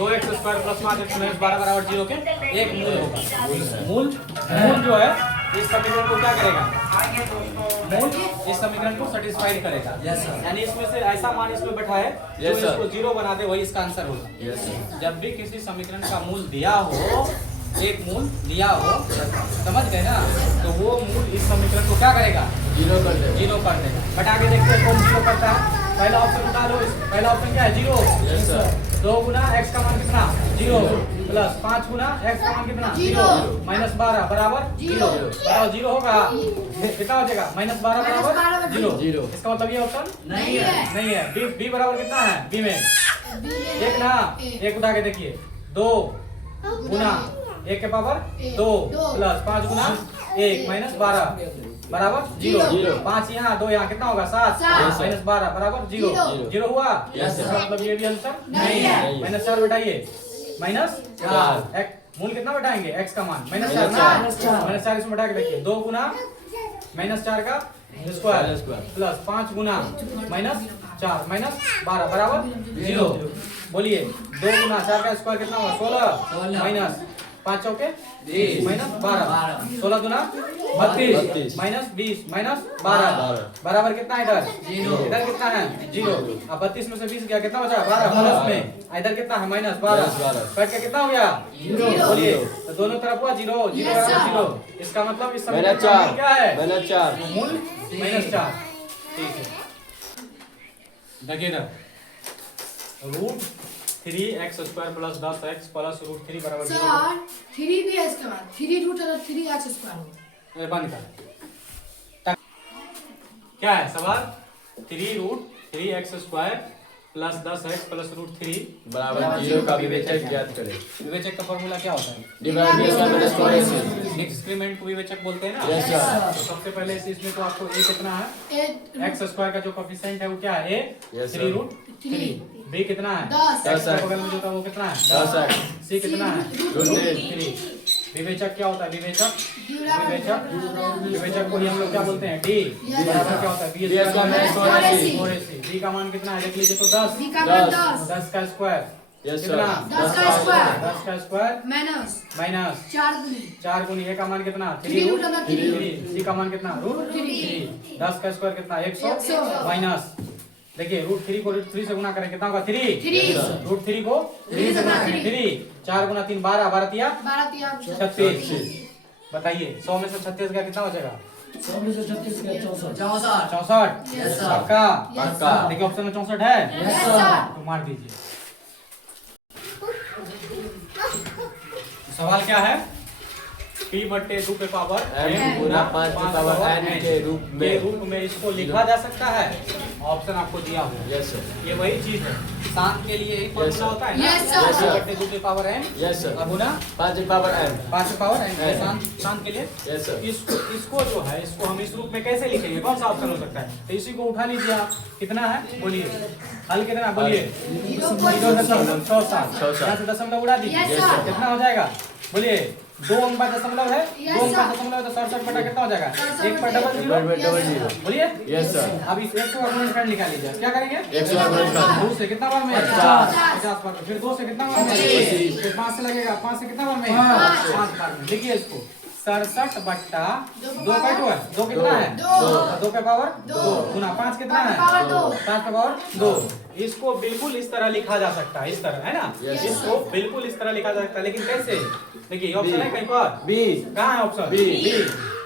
2x² plus 5x minus 12 बराबर 0 के एक मूल होगा। मूल जो है इस समीकरण को क्या करेगा? मूल इस समीकरण को सेटिस्फाइड करेगा। यानी इसमें से ऐसा मान इसमें बैठा है जो इसको 0 बना दे, वही इसका आंसर होगा। जब भी किसी समीकरण का मूल दिया हो, एक मूल दिया हो, समझ गए ना, तो वो मूल इस समीकरण को क्या करेगा? 0 कर देगा। बट आगे देखते हैं कौन 0 करता है। पहला ऑप्शन उठा लो। पहला ऑप्शन क्या है? 0। 2 गुना x का मान कितना? 0 प्लस 5 गुना x का मान कितना? 0 माइनस 12 बराबर 0। बताओ 0 होगा कितना हो जाएगा? माइनस 12 बराबर 0। इसका मतलब ये ऑप्शन नहीं है। b बराबर कितना है? b में 1 ना, 1 उठा के देखिए। 2 गुना 1 के पावर 2 प्लस 5 गुना 1 माइनस 12 बराबर 0। 5 यहाँ 2 यहाँ कितना होगा? 7 माइनस 12 बराबर 0 हुआ। मतलब ये भी आंसर नहीं है। माइनस 4 बैठाइए। माइनस 4 मूल कितना बैठाएंगे? x का मान माइनस 4 ना, माइनस 4 इसमें बैठा के देखिए। 2 गुना माइनस 4 का स्क्वायर प्लस 5 गुना माइनस 4 माइनस 12 बराबर 0। बोलिए 2 गुना 4 का स्क्वायर कितना होगा? 16 माइनस 5 चौके 20 माइनस 12 16 गुना 32 माइनस 20 माइनस 12 बराबर कितना है? इधर कितना है? 0। अब 32 में से 20 गया, कितना बचा? 12 प्लस में इधर कितना है? माइनस 12 कट के कितना हो गया? 0। बोलिए तो दोनों तरफ हुआ 0 बराबर 0। इसका मतलब इस समय क्या है? मूल माइनस 4। ठीक है, देखिए इधर root 3x² plus 10x plus root 3 बराबर 0। 3 भी है इसके बाद 3 रूट 3x² हो। बंद कर। क्या है सवाल? 3 root 3x² plus 10x plus root 3 बराबर 0 का विवेचक ज्ञात करें। विवेचक का फॉर्मूला क्या होता है? डिस्क्रिमिनेंट को विवेचक बोलते हैं ना। तो सबसे पहले इसमें तो आपको a कितना है? x² का जो कोएफिशिएंट है वो क्या है? a 3 root 3। b कितना है? 10 के बगल में जो था वो कितना है? 10। c कितना है? रूट 3। विवेचक क्या होता है? विवेचक को ही हम लोग क्या बोलते हैं? d बराबर क्या होता है? b का मान कितना है? देख लीजिए तो 10 का स्क्वायर कितना? 10 का स्क्वायर माइनस 4 गुनी a का मान कितना? 3 रूट 3। c का मान कितना? रूट 3। 10 का स्क्वायर कितना? 100 माइनस देखिए रूट 3 को रूट 3 से गुना करें कितना होगा? 3 रूट 3 को 3 से गुना करें 3 4 गुना 3 12 12 36। बताइए 100 में से 36 का कितना बचेगा? 100 में से 36 का 64। पक्का? देखिए ऑप्शन में 64 है तो मार दीजिए। सवाल क्या है? p बट्टे 2 के पावर m गुना 5 के पावर n के रूप में इसको लिखा जा सकता है। ऑप्शन आपको दिया हुआ है। Yes sir. ये वही चीज है, शांत के लिए एक फॉर्मूला होता है ना। Yes, sir. p बट्टे 2 के पावर n यस सर। और गुना 5 के पावर n 5 के पावर n शांत के लिए। Yes sir. इसको जो है इसको हम इस रूप में कैसे लिखेंगे? कौन सा ऑप्शन हो सकता है? तो इसी को उठा लीजिए आप। कितना है बोलिए? हल कितना? बोलिए 0.67। यहाँ से दशमलव उड़ा दीजिए। Yes, sir. कितना हो जाएगा? बोलिए 2 अंक का दशमलव है। 2 अंक का दशमलव तो 67 बटा कितना हो जाएगा? 1 पर डबल 0। बोलिए यस सर। अब इस 100 का गुणनखंड निकाल लीजिए। क्या करेंगे? 100 2 से कितना बार में? 50 बार में। फिर 2 से कितना बार में? फिर 5 से लगेगा। 5 से कितना बार में? 5 बार में। लिखिए इसको 67 बट्टा 2 का 2 कितना है? 2 के पावर 2 गुना 5 कितना है? 5 के पावर 2। इसको बिल्कुल इस तरह लिखा जा सकता है, इस तरह है ना। इसको बिल्कुल इस तरह लिखा जा सकता है, लेकिन कैसे? देखिए ऑप्शन है कहीं पर बी। कहाँ है ऑप्शन?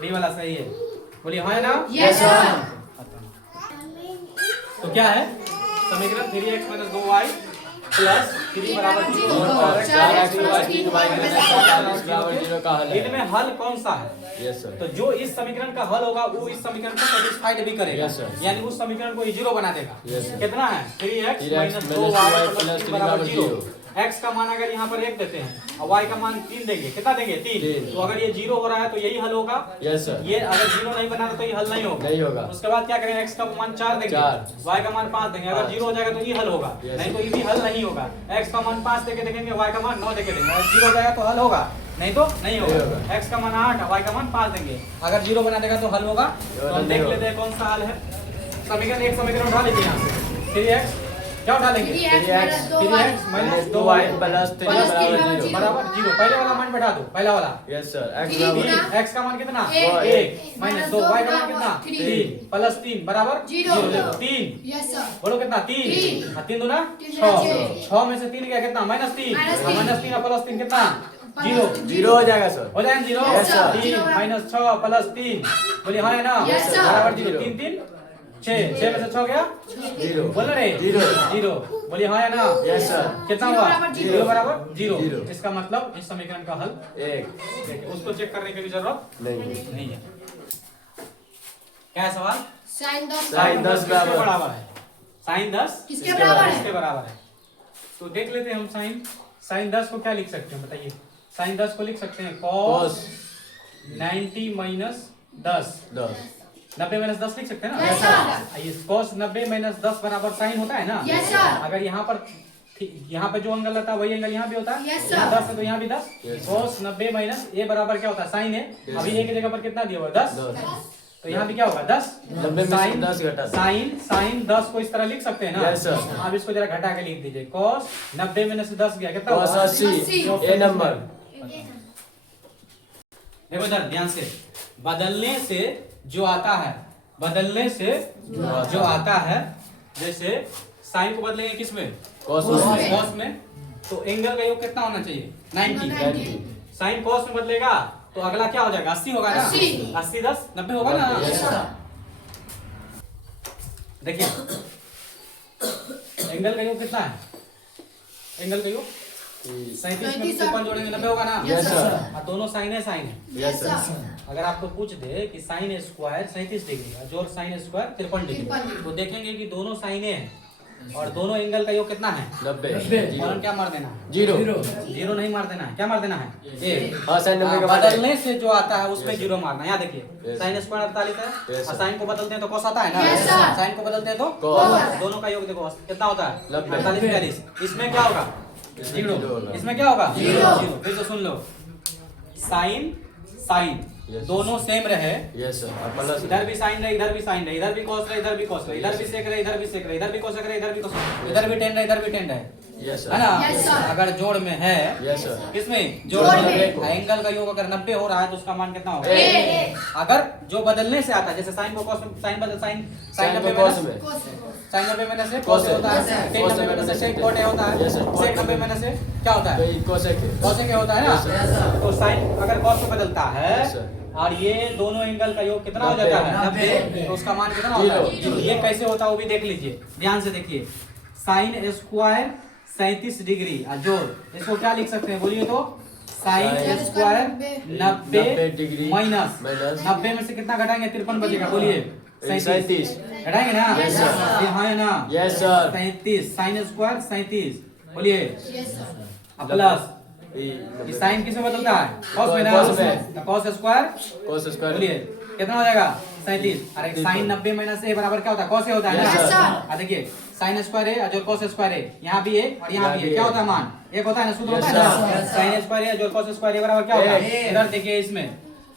बी वाला सही है। बोलिए हाँ है ना? Yes, sir. तो क्या है समीकरण? 3x - 2y प्लस 3 बराबर 0 और 4x प्लस 3y बराबर 0 का हल है। इनमें हल कौन सा है? Yes sir. तो जो इस समीकरण का हल होगा वो इस समीकरण को सेटिस्फाइड भी करेगा। Yes, sir. यानी उस समीकरण को 0 बना देगा। Yes, sir. कितना है? 3x - 3x - 2y 2y 3 बराबर 0। x का मान अगर यहाँ पर 1 देते हैं और y का मान 3 देंगे, कितना देंगे? 3। तो अगर ये 0 हो रहा है तो यही हल होगा। Yes sir. ये अगर 0 नहीं बना तो ये हल नहीं होगा। नहीं होगा। उसके बाद क्या करेंगे? x का मान 4 देंगे, 4 y का मान 5 देंगे। अगर 0 हो जाएगा तो ये हल होगा। Yes, नहीं तो ये भी हल नहीं होगा। x का मान 5 देके देखेंगे, y का मान 9 देके देंगे। अगर 0 हो जाएगा तो हल होगा, नहीं तो नहीं होगा। x का मान 8 y का मान 5 देंगे। अगर 0 बना देगा तो हल होगा। तो हम देख लेते हैं कौन सा हल है। समीकरण एक समीकरण उठा लीजिए यहाँ से। 3x क्या उठा लेंगे 3x 3x minus 2 2y plus 3 plus बराबर 3 0 बराबर 0। पहले वाला मान बैठा दो, पहला वाला यस सर x 3 बराबर गुना x का मान कितना एक। 1 माइनस 2 y का मान कितना 3 प्लस 3 बराबर 0। 3 यस सर बोलो कितना 3 तीन। 3 दूना तीन 6 छः। 6 में से 3 गया कितना -3 -3। -3 और प्लस 3 कितना प्लस 0 0 हो जाएगा सर हो जाएगा 0 Yes, sir. 3 माइनस 6 प्लस 3 बोलिए हाँ है ना Yes, sir. बराबर 0 0। 3 3 6 6 में से 6 गया 0 बोल रहे 0 0 बोलिए हाँ है ना यस सर कितना Zero हुआ बराबर 0 बराबर 0 Zero। इसका मतलब इस समीकरण का हल 1 देखिए उसको चेक करने की भी जरूरत नहीं नहीं है। क्या है सवाल साइन 10 साइन 10 किसके बराबर बराबर है साइन 10 किसके बराबर है? किसके बराबर है तो देख लेते हैं हम साइन 10 को क्या लिख सकते हैं बताइए साइन 10 को लिख सकते हैं cos cos 90 माइनस 10 10 90 माइनस 10 लिख सकते हैं ना Yes, sir. ये cos 90 माइनस 10 बराबर साइन होता है ना Yes, sir. अगर यहाँ पे जो एंगल रहता है वही एंगल यहाँ भी होता है Yes, यहाँ sir. 10 है तो यहाँ भी 10 Yes, cos 90 माइनस ए बराबर क्या होता है साइन है Yes, अभी sir. ए की जगह पर कितना दिया हुआ है 10 10 तो यहाँ भी क्या होगा 10 90 में से 10 घटा दो। साइन 10 को इस तरह लिख सकते हैं ना Yes, sir. आप इसको जरा घटा के लिख दीजिए cos 90 में से 10 गया कितना cos हुआ 80 ए नंबर देखो इधर ध्यान से बदलने से जो आता है बदलने से जो आता है जैसे साइन को बदलेंगे किस में cos में cos में तो एंगल का योग कितना होना चाहिए 90 90 साइन cos में बदलेगा तो अगला क्या हो जाएगा 80 होगा ना 80 80 10 90 होगा ना Yes, sir. देखिए एंगल का योग कितना है एंगल का योग 37 में 37 53 जोड़ेंगे 90 होगा ना Yes, sir. और दोनों साइन है यस सर अगर आपको पूछ दे कि साइन स्क्वायर 37 डिग्री और जोड़ साइन स्क्वायर 53 डिग्री 53 तो देखेंगे कि दोनों साइने हैं और दोनों एंगल का योग कितना है 90 फौरन क्या मार देना है 0 जीरो नहीं मार देना है क्या मार देना है ए हाँ साइन 90 का बदलने से जो आता है उसमें जीरो मारना है यहाँ देखिए Yes. साइन स्क्वायर 48 है Yes, और sir. साइन को बदलते हैं तो cos आता है ना Yes, sir. साइन को बदलते हैं तो Cos. दोनों का योग देखो कितना होता है 90. 48 42 इसमें क्या होगा इसमें जीरो zero होगा. इसमें क्या होगा Zero. जीरो फिर से सुन लो साइन साइन Yes. दोनों सेम रहे यस सर प्लस इधर भी साइन रहे इधर भी साइन रहे इधर भी cos रहे इधर भी cos रहे इधर भी sec रहे इधर भी sec रहे इधर भी cosec रहे इधर भी cosec इधर भी tan रहे इधर भी tan रहे यस है सर ना Yes, sir. अगर जोड़ में है यस सर किसमें जोड़ में। एंगल का योग अगर 90 हो रहा है तो उसका मान कितना होगा ए। अगर जो बदलने से आता है जैसे साइन को cos साइन बदल साइन साइन को 90 cos में में साइन 90 में से Cos cos होता है है। tan 90 में से sec cot होता है Yes, sir. sec 90 में से क्या होता है तो कोसेक है cos क्या होता है Yes, ना sir. तो साइन अगर cos में बदलता है Yes, sir. और ये दोनों एंगल का योग कितना हो जाता है 90 तो उसका मान कितना होता है Zero. ये कैसे होता है वो भी देख लीजिए ध्यान से देखिए साइन स्क्वायर 37 डिग्री और जोड़ इसको क्या लिख सकते हैं बोलिए तो sine Sin square 90 90 degree minus minus 90 में से कितना घटाएंगे 53 बचेगा बोलिए 37 घटाएंगे ना Yes, sir. ये हाँ है ना यस सर 37 साइन स्क्वायर 37 बोलिए यस सर प्लस ये साइन किस में बदलता है cos में ना Cos में। cos स्क्वायर कोस स्क्वायर बोलिए कितना हो जाएगा 37 अरे साइन 90 माइनस ए बराबर क्या होता है cos ए होता है Yes, ना sir. देखिए साइन स्क्वायर है और cos स्क्वायर है यहाँ भी है और यहाँ भी है भी क्या है। होता है मान एक होता है ना शुद्ध Yes, होता है ना sir. साइन स्क्वायर है और cos स्क्वायर है बराबर क्या होगा एक। इधर देखिए इसमें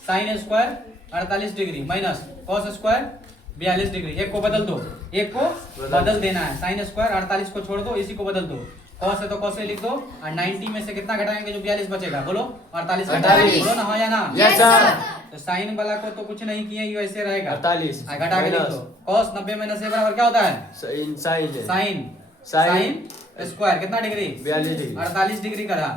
sine square 48 degree minus cos square 42 degree एक को बदल दो एक को बदल देना है साइन स्क्वायर 48 को छोड़ दो इसी को बदल दो cos है तो cos लिख दो और 90 में से कितना घटाएंगे जो 42 बचेगा बोलो 48 48 बोलो ना हाँ या ना यस सर तो साइन वाला को तो कुछ नहीं किए ये वैसे रहेगा 48 घटा के लिख दो cos 90 माइनस ए बराबर क्या होता है साइन साइन है साइन Sin साइन स्क्वायर कितना डिग्री 42 डिग्री 48 डिग्री का था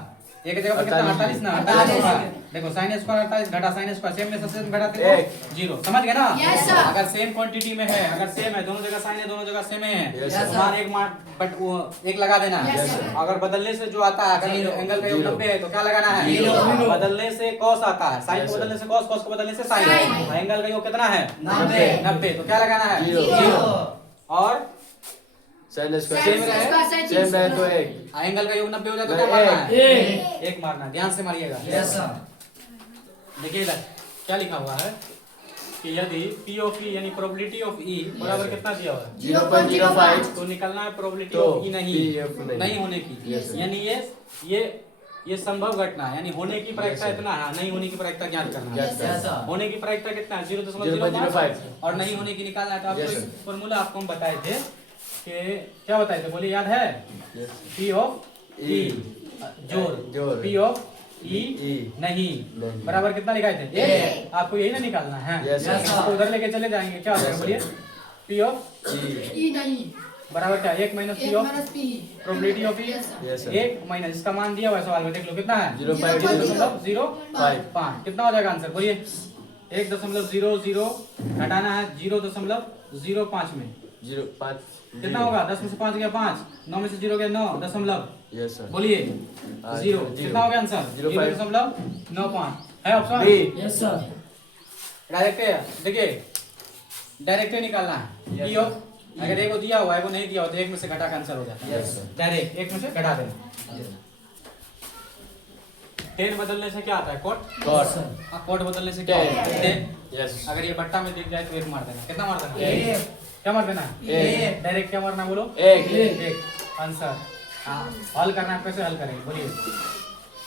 एक जगह पर कितना 48 ना 48 होगा देखो साइन स्क्वायर 48 घटा साइन स्क्वायर सेम में सबसे घटाते हो एक। जीरो समझ गए ना Yes, sir. अगर सेम क्वांटिटी में है अगर सेम है दोनों जगह साइन है दोनों जगह सेम है Yes, तो sir. मान एक मान बट वो एक लगा देना है Yes, sir. अगर बदलने से जो आता है अगर एंगल का योग Zero. 90 है तो क्या लगाना है Zero. बदलने से cos आता है साइन Yes, को sir. बदलने से cos को बदलने से साइन Sin. एंगल का योग कितना है 90 90 तो क्या लगाना है Zero. जीरो और साइन Same स्क्वायर रहे। सेम है तो एक एंगल का योग 90 हो जाए तो नहीं, क्या मारना है एक। एक मारना है। ध्यान से मारिएगा देखिए इधर क्या लिखा हुआ है कि यदि P ऑफ E यानी प्रोबेबिलिटी ऑफ E बराबर कितना दिया हुआ है 0.05 तो निकलना है प्रोबेबिलिटी तो ऑफ E नहीं PF नहीं। होने की Yes, sir. यानी ये संभव घटना है यानी होने की प्रायिकता Yes, sir. इतना है नहीं होने की प्रायिकता ज्ञात करना Yes, है sir. होने की प्रायिकता कितना है 0.05 0.05 और नहीं होने की निकालना है तो आपको Yes, एक sir. फॉर्मूला आपको हम बताए थे के क्या बताए थे, बोलिए, याद है? Yes. P ऑफ E जोड़, जोड़। P ऑफ E नहीं, नहीं। बराबर कितना लिखाए थे? एक। आपको यही ना निकालना है। Yes, sir. इसको उधर लेके चले जाएंगे, क्या हो जाएगा बोलिए? P ऑफ ई नहीं, बराबर क्या? 1 माइनस P एक of minus P, probability of E Yes, sir. Yes, sir. 1 minus, इसका मान दिया हुआ है सवाल में, देख लो कितना है? 0.05. कितना हो जाएगा आंसर बोलिए? 1.00 घटाना है 0.05 में, 0.5. कितना होगा? 10 में से 5 गया 5, 9 में से 0 गया 9, दशमलव Yes, sir. बोलिए 0, zero. कितना हो गया आंसर? 0.95 है option B. Yes sir, direct है, देखिए डायरेक्ट ही निकालना है। P ऑफ अगर एक को दिया हुआ है, वो नहीं दिया हुआ तो एक में से घटा का आंसर हो जाता है। Yes, sir. डायरेक्ट एक में से घटा देना। 10 बदलने से क्या आता है? कोट। Cot. कोट बदलने से क्या होता है? 10। Yes. अगर ये बट्टा में दिख जाए तो एक मार देना। कितना मार देना? एक। क्या मार देना? एक। डायरेक्ट क्या मारना बोलो? एक। एक आंसर। हल करना है, कैसे हल करेंगे बोलिए?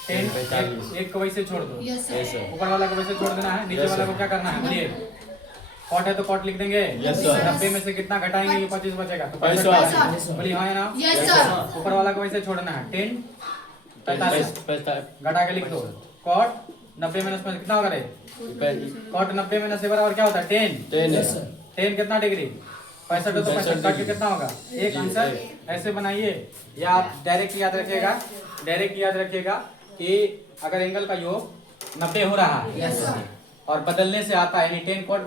10 45। एक को वैसे छोड़ दो, यस Yes, सर, sir. ऊपर वाला को वैसे छोड़ देना है, नीचे Yes, वाला sir. को क्या करना है बोलिए? कॉट है तो कॉट लिख देंगे। Yes, sir. 90 में से कितना घटाएंगे? ये 25 बचेगा तो 65 पैंसठ। बचेगा। बोलिए हाँ या ना? यस सर, ऊपर वाला को वैसे छोड़ना है। 10 45 घटा के लिख दो। कॉट 90 माइनस में कितना होगा रे? कॉट 90 माइनस से बराबर क्या होता है? 10। यस सर, 10 कितना डिग्री? 65 तो 65 काट के कितना होगा? एक आंसर। ऐसे बनाइए, या आप डायरेक्ट याद रखिएगा, डायरेक्ट याद रखिएगा कि अगर एंगल का योग 90 हो रहा है यस सर, और बदलने से आता है, यानी 10 कॉट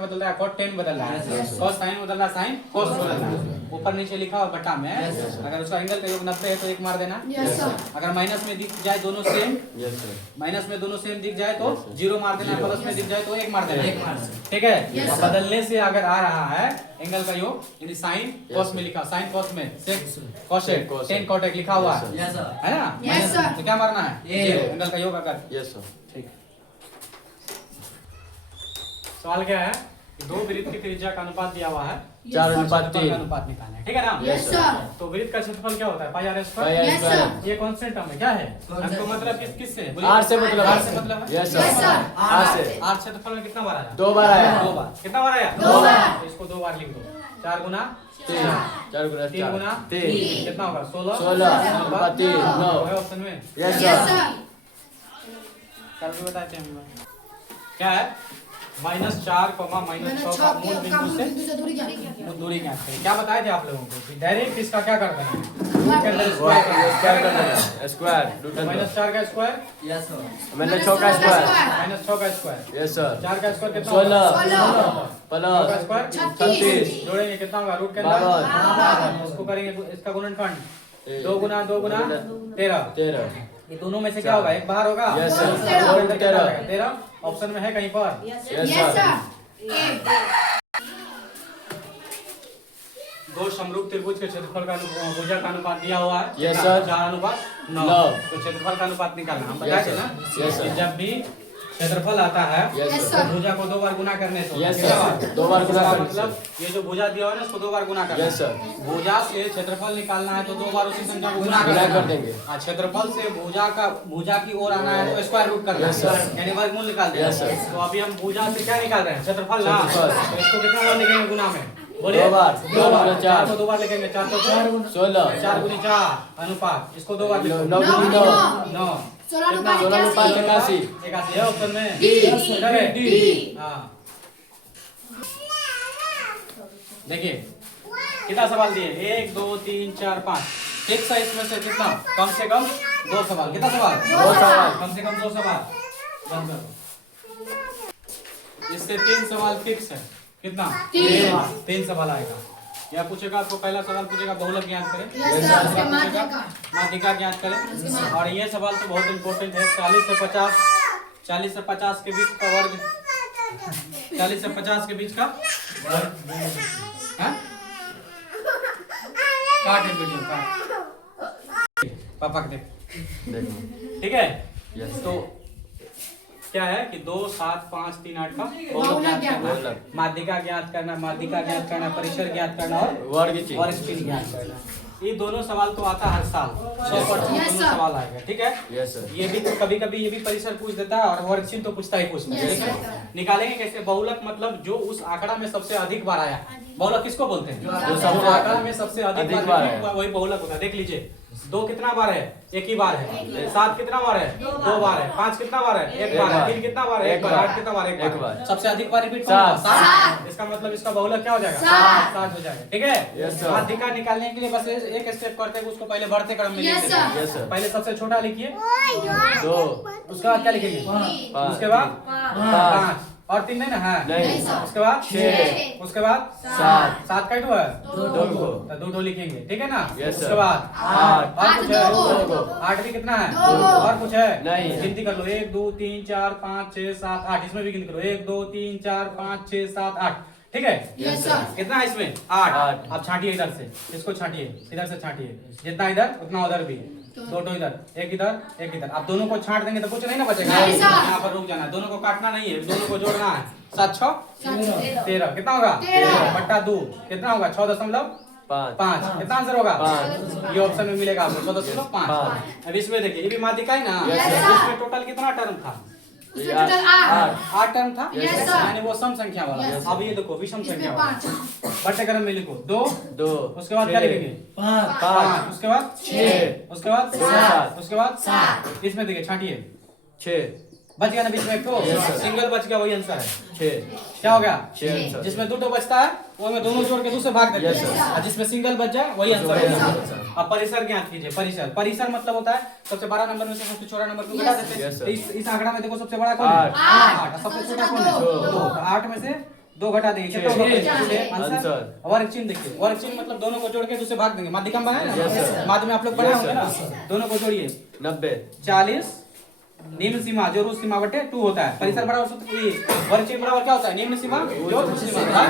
बदल रहा है, कॉट 10 बदल रहा है, कॉस साइन बदल रहा है, साइन कॉस बदल रहा है, ऊपर नीचे लिखा हुआ बटा में। अगर उसका एंगल का योग 90 है तो एक मार देना। यस सर, अगर माइनस में दिख जाए दोनों सेम, Yes, sir. माइनस में दोनों सेम दिख जाए तो 0 मार देना, प्लस में दिख जाए तो 1 मार देना। एक मार देना। ठीक है? Yes, और sir. बदलने से अगर आ रहा है एंगल का योग, यानी साइन कॉस में लिखा, साइन कॉस में सेक कॉसेक, Cosec. 10 कॉटेक लिखा हुआ Yes, है, sir. है ना? Yes, minus sir. तो क्या मारना है? ये। एंगल का योग अगर। Yes, sir. ठीक है। सवाल क्या है? कि दो वृत्त की त्रिज्या का अनुपात दिया हुआ है, 4:3. क्षेत्रफल का अनुपात निकालना है। ठीक है ना? यस सर, तो वृत्त का क्षेत्रफल क्या होता है? Pi R Pi square. r Yes, square. sir. ये कांस्टेंट टर्म है, क्या है? हमको मतलब किस से? बोलिए। R से मतलब R से मतलब है? Yes, Yes, sir. R से. R क्षेत्रफल में कितना बार आया? 2 बार आया. 2 बार। कितना बार आया? दो बार। तो इसको 2 बार लिख दो। 4 गुना 3. 4 गुना 3 गुना 3. कितना होगा? 16 16 अनुपात 3. 9. है ऑप्शन में। Yes, yes sir. सर, कर भी बताते हैं हम। क्या है? -4, मैंने -6 का छह मूल का बिंदु मूल से बिंदु से दूरी क्या वो दूरी ज्ञात करें। क्या बताए थे आप लोगों को कि डायरेक्ट इसका क्या कर देना है? रूट के अंदर स्क्वायर करना है। क्या करना है? Square. Root under. -4 का स्क्वायर, मैंने 6 का square. -6 का स्क्वायर, Yes, sir. 4 का स्क्वायर कितना 16. होगा? 16. 9 का Plus. स्क्वायर 36. जोड़ेंगे कितना होगा? रूट के बावन. अंदर उसको करेंगे इसका गुणनखंड 2 गुना 2 गुना 13। 13. ये दोनों में से क्या होगा? एक बाहर होगा। Yes, sir. और इधर कितना 13. रहेगा? 13 ऑप्शन में है कहीं पर। Yes, yes sir. सर, एक। दो समरूप त्रिभुज के क्षेत्रफल का भुजा का अनुपात दिया हुआ है। Yes, sir. 4:9। नौ। तो क्षेत्रफल का अनुपात निकालना हम Yes, बताए थे sir. ना? Yes, sir. कि जब भी क्षेत्रफल आता है Yes, Yes, sir. sir. भुजा को 2 बार गुना करने से होता है। Yes, कितना sir. बार? 2 बार गुना इसका करने से। मतलब ये जो भुजा दिया हुआ है ना, उसको 2 बार गुना करना Yes, sir. है। भुजा से क्षेत्रफल निकालना है तो 2 बार उसी संख्या को गुना गुना करना कर देंगे। हाँ, क्षेत्रफल से भुजा की ओर आना है तो स्क्वायर रूट करना Yes, है, sir. यानी वर्गमूल निकाल देना Yes, sir. है। तो अभी हम भुजा से क्या निकाल रहे हैं? क्षेत्रफल ना। क्षेत्रफल। तो इसको कितना बार लिखेंगे गुना में? बोलिए। 2 बार. 2 बार। 2 4. 2 बार लिखेंगे। 4 तो 4 16. 4 गुनी 4 अनुपात, इसको 2 बार लिखो। 9 गुनी 9. 9 16 कितना? 16 अनुपात 81. 81 है ऑप्शन में। डी। इधर है। डी। हाँ। देखिए कितना सवाल दिए? 1 2 3 4 5। फिक्स है इसमें से कितना? कम से कम 2 सवाल। कितना सवाल? 2 सवाल. कम से कम 2 सवाल। बंद करो। इससे 3 सवाल फिक्स है। कितना? 3 सवाल आएगा। यह पूछेगा आपको, पहला सवाल पूछेगा बहुलक ज्ञात करें, यस सर, उसके माध्यम का माध्यिका ज्ञात करें, और ये सवाल तो बहुत इंपॉर्टेंट है। 40 से 50 के बीच का वर्ग, 40 से 50 के बीच का वर्ग। हाँ? काट एक वीडियो काट। पापा के देख। देखो. ठीक है? Yes. तो क्या है कि 2 7 5 3 8 का बहुलक ज्ञात करना, बहुलक. माध्यिका ज्ञात करना, परिसर ज्ञात करना और वर्ग चिन्ह. और स्पिन ज्ञात करना। ये दोनों सवाल तो आता है हर साल 100% Yes, दोनों sir. सवाल आएगा, ठीक है। Yes sir. ये भी तो कभी कभी ये भी परिसर पूछ देता है और वर्कशीट तो पूछता ही पूछता है, Yes, ठीक है। sir. निकालेंगे कैसे? बहुलक मतलब जो उस आंकड़ा में सबसे अधिक बार आया। बहुलक किसको बोलते हैं? जो जो आंकड़ा में सबसे अधिक बार बार है वही बहुलक होता है। देख लीजिए, 2 कितना बार है? एक ही बार है। 7 कितना बार है? 2 बार है। 5 कितना बार है? 1 बार है। 3 कितना बार है? 1 बार। 8 कितना बार है? 1 बार। सबसे अधिक बार रिपीट कौन होगा? 7। इसका मतलब इसका बहुलक क्या हो जाएगा? 7 हो जाएगा, ठीक है। Yes, sir. माध्यिका निकालने के लिए बस एक स्टेप करते हैं, उसको पहले बढ़ते क्रम में Yes, लिखते sir. हैं। Yes, sir. पहले सबसे छोटा लिखिए, 2 उसके बाद क्या लिखेंगे? 5 उसके बाद 5 और 3 नहीं ना है? नहीं sir. उसके बाद 6 उसके बाद 7 का हुआ है 2 दो लिखेंगे, ठीक है ना। Yes, sir. उसके बाद 8 और कुछ है? 2 8 भी कितना है? दो। और कुछ है? नहीं। गिनती कर लो, 1 2 3 4 5 6 7 8। इसमें भी गिनती करो, 1 2 3 4 5 6 7 8, ठीक है। Yes, sir. कितना है इसमें? 8। आठ। अब छांटिए इधर से, इसको छांटिए, इधर से छांटिए, जितना इधर उतना उधर भी। दो इधर, एक इधर, एक इधर। अब दोनों को छांट देंगे तो कुछ नहीं ना बचेगा। नहीं, sir. यहाँ पर रुक जाना है, दोनों को काटना नहीं है, दोनों को जोड़ना है। 7 6 13 कितना होगा? 13 बट्टा 2 कितना होगा? 6.5 5 कितना आंसर होगा? 5 ये ऑप्शन में मिलेगा आपको 14.5। पाँच। अब इसमें देखिए, ये भी माध्यिका ही ना। Yes, sir. इसमें टोटल कितना टर्म था? उसमें टोटल 8 8 टर्म था। Yes, sir. यानी वो सम संख्या वाला। Yes. अब ये देखो विषम संख्या इसमें वाला। 5 बट्टे क्रम में लिखो 2, 2 उसके बाद क्या लिखेंगे? 5, उसके बाद 6 उसके बाद 7 उसके बाद 7 इसमें देखिए छांटिए, 6 बच गया ना बीच में एक तो? Yes, sir. सिंगल बच गया, वही आंसर है। 6 क्या हो गया? 6 जिसमें 2 बचता है वो में दोनों जोड़ के दूसरे भाग देते Yes, हैं, sir. और जिसमें सिंगल बच जाए वही आंसर वही होगा। आंसर है। अब परिसर ज्ञात कीजिए। परिसर मतलब होता है सबसे बड़ा नंबर में से सबसे छोटा नंबर को घटा देते हैं। Yes, sir. तो इस आंकड़ा में देखो सबसे बड़ा कौन है? 8। सबसे छोटा कौन है? 2। तो 8 में से 2 घटा देंगे, कितना होगा? 6 आंसर। आंसर। वर्ग चिन्ह देखिए, वर्ग चिन्ह मतलब दोनों को जोड़ के दूसरे भाग देंगे। माध्यिका में है Yes, ना? sir. माध्य में आप लोग पढ़े Yes, होंगे ना? sir. दोनों को जोड़िए, 90 40 निम्न सीमा जो रुच सीमा बटे 2 होता है। परिसर बराबर सूत्र ये वर्ग चिन्ह बराबर क्या होता है? निम्न सीमा जो रुच सीमा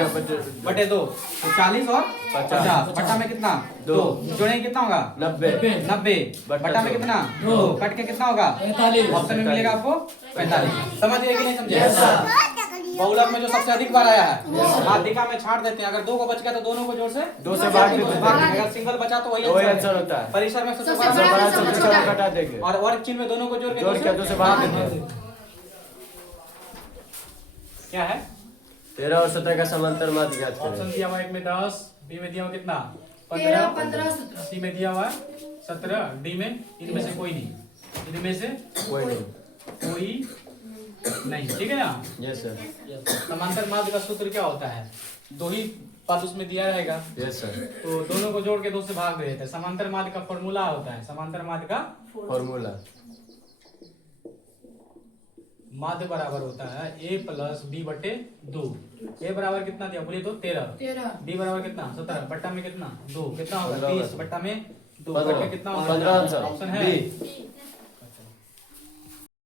बटे 2। तो 40 और 50 बट्टा में कितना? 2 जोड़ेंगे कितना होगा? 90 बट्टा में कितना? 2 कट के कितना होगा? 45। ऑप्शन में मिलेगा आपको 45। समझिए कि नहीं समझे? बहुलक में जो सबसे अधिक बार आया है माध्यिका में छांट देते हैं। अगर 2 को बच गया तो दोनों को जोड़ से 2 से भाग देते हैं। अगर सिंगल बचा तो वही वही आंसर आंसर होता है। परिसर में सबसे सबसे बड़ा बड़ा सबसे सबसे छोटा छोटा घटा देंगे और वर्ग चिन्ह में दोनों को जोड़ के दो से भाग देते हैं। क्या है? 13 और 17 का समांतर माध्य ज्ञात ऑप्शन करें। दिया हुआ है, एक में 10, बी में दिया हुआ कितना? 13 15, 15 17 सी में दिया हुआ है 17, डी में इनमें से कोई नहीं, इनमें से कोई नहीं। कोई नहीं, ठीक है ना। Yes sir. समांतर माध्य का सूत्र क्या होता है? 2 ही पद उसमें दिया रहेगा, यस सर। तो दोनों को जोड़ के 2 से भाग दे देते हैं। समांतर माध्य का फॉर्मूला होता है, समांतर माध्य का फॉर्मूला माध्य बराबर होता है a प्लस बी बटे 2। a बराबर कितना दिया बोलिए तो 13, b बराबर कितना? 17 बट्टा में कितना? 2 कितना होगा? 30 बट्टा में 2 बट्टा कितना होगा? 15 आंसर। ऑप्शन है B।